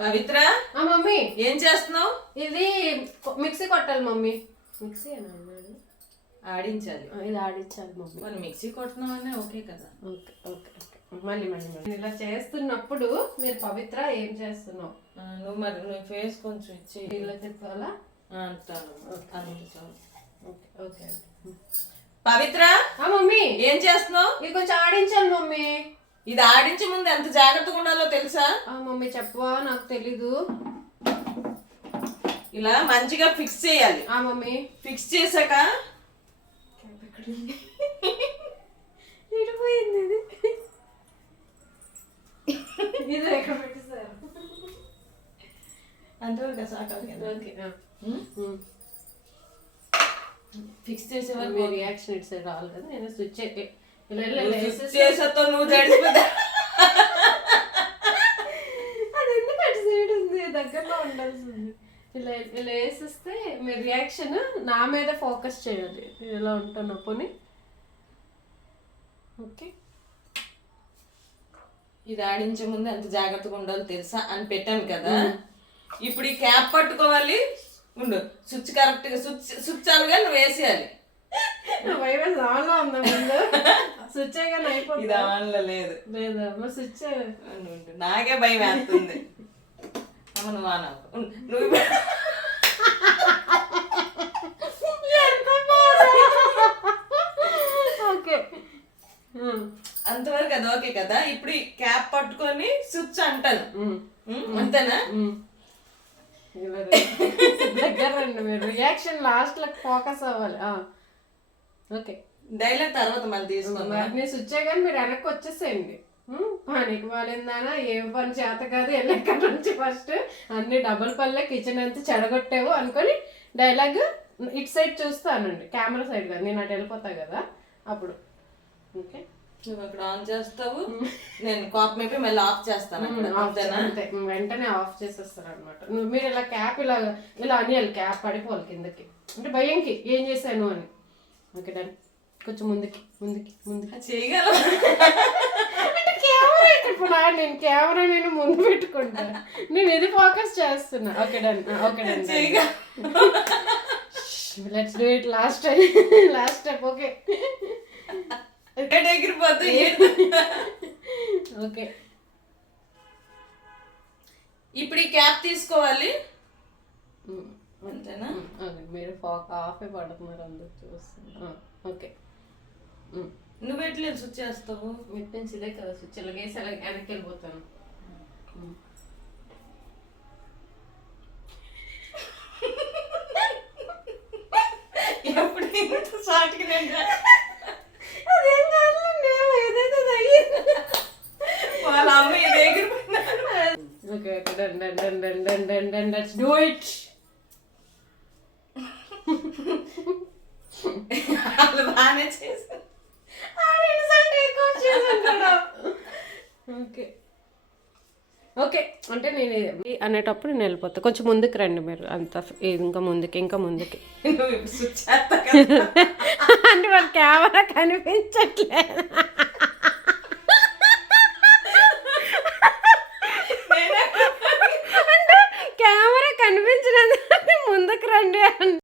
పవిత్ర mummy ఏం చేస్తున్నావు? ఇది మిక్సీ కొట్టాలి మమ్మీ. మిక్సీ ఆడించాలి. ఇది ఆడించాలి మమ్మీ. మరి మిక్సీ కొడుతున్నావనే ఓకే కదా. ఓకే ఓకే ఓకే మళ్ళీ మళ్ళీ మళ్ళీ ఇలా చేస్తున్నప్పుడు మీరు పవిత్ర ఏం చేస్తున్నావు? నువ్వు ఫేస్ కొంచెం ఇచ్చి ఇలా చెప్పాలా? ఓకే ఓకే పవిత్ర మమ్మీ ఏం చేస్తున్నావు? ఇది కొంచెం ఆడించాలి మమ్మీ. ఇది ఆడించే ముందు ఎంత జాగ్రత్తగా ఉండాలో తెలుసా? మమ్మీ చెప్పవా? నాకు తెలీదు. ఇలా మంచిగా ఫిక్స్ చేయాలి. మమ్మీ ఫిక్స్ చేశాక ఇడిపోయింది. ఇది ఎక్కడ పెట్టేసారు? అంతవరకు సాకాలి. ఫిక్స్ చేసే మీ రియాక్షన్ ఇటు సైడ్ రావాలి కదా. నేను స్విచ్ చేసేతో నువ్వు జడిసిపోతా. అది ఎందుకు అటు సైడ్ ఉంది? దగ్గరలో ఉండాల్సింది. ఇలా ఇలా వేసేస్తే మీ రియాక్షన్ నా మీద ఫోకస్ చేయాలి. ఇలా ఉంటాను పోనీ. ఓకే ఇది ఆడించే ముందు ఎంత జాగ్రత్తగా ఉండాలో తెలుసా అని పెట్టాను కదా. ఇప్పుడు ఈ క్యాప్ పట్టుకోవాలి. ఉండు, స్విచ్ కరెక్ట్ గా స్విచ్ అనగా నువ్వు వేసేయాలి. వైరస్ ఆన్ లో ఉందా ముందు? స్విచ్ కానీ అయిపోతుంది. ఇది ఆన్ లో లేదు. లేదా స్విచ్ నాకే భయం వేస్తుంది. నువ్వు ఆన్ నువ్వు ఓకే అంతవరకు అది ఓకే కదా. ఇప్పుడు ఈ క్యాప్ పట్టుకొని స్విచ్ అంటాను. అంతేనా? దగ్గర రండి మీరు. రియాక్షన్ లాస్ట్ లో ఫోకస్ అవ్వాలి. ఓకే డైలాగ్ తర్వాత మళ్ళీ తీసుకున్నా. నేను స్విచ్ కానీ మీరు వెనక్కి వచ్చేసేయండి. పనికి మాలిందానా ఏం పని చేత కాదు ఎల్లెక్కడ నుంచి ఫస్ట్ అన్ని డబుల్ పల్లె కిచెన్ అంతా చెడగొట్టావు అనుకొని డైలాగ్ ఇటు సైడ్ చూస్తానండి. కెమెరా సైడ్ కదా, నేను అటు వెళ్ళిపోతా కదా అప్పుడు. ఓకే నువ్వు అక్కడ ఆన్ చేస్తావు, నేను కాప్ మేపి మళ్ళీ ఆఫ్ చేస్తాను. అంతే వెంటనే ఆఫ్ చేసేస్తారు అనమాట. మీరు ఇలా క్యాప్ ఇలా ఇలా అనియాలి. క్యాప్ పడిపోవాలి కిందకి. అంటే భయంకి ఏం చేశాను అని. Okay done. కొంచెం ముందుకి ముందుకి ముందుకి చేయగలవు. కెమెరా ఇప్పుడు నేను కెమెరా నేను ముందు పెట్టుకుంటాను. నేను ఇది ఫోకస్ చేస్తున్నా. Okay done. Okay done. Let's do it last time. Last step. Okay ఎగిరిపోతే ఓకే. ఇప్పుడు ఈ క్యాప్ తీసుకోవాలి. అంతేనా? మీరు ఆఫ్ పడుతున్నారు అందరు చూస్తున్నా. ఓకే నువ్వు ఎట్లేదు స్విచ్ చేస్తావు? మిట్ నుంచి ఇదే కదా స్విచ్. ఇలాగేసి అలా వెనక్కి వెళ్ళిపోతాను. ఎప్పుడు షార్ట్కి అదేం కాదులేండి, ఏదైతే వాళ్ళ అమ్మ ఇది ఎగిరిపోయినారు. Okay okay done done done done done done done. Let's do it. వాళ్ళు బాగానే చేశారు. ఓకే ఓకే అంటే నేను అనేటప్పుడు నేను వెళ్ళిపోతా. కొంచెం ముందుకు రండి మీరు. అంత ఇంకా ముందుకి ఇంకా ముందుకి. నువ్వు స్విచ్ చేస్తా కదా అంటే వాళ్ళ కెమెరా కనిపించట్లేదు.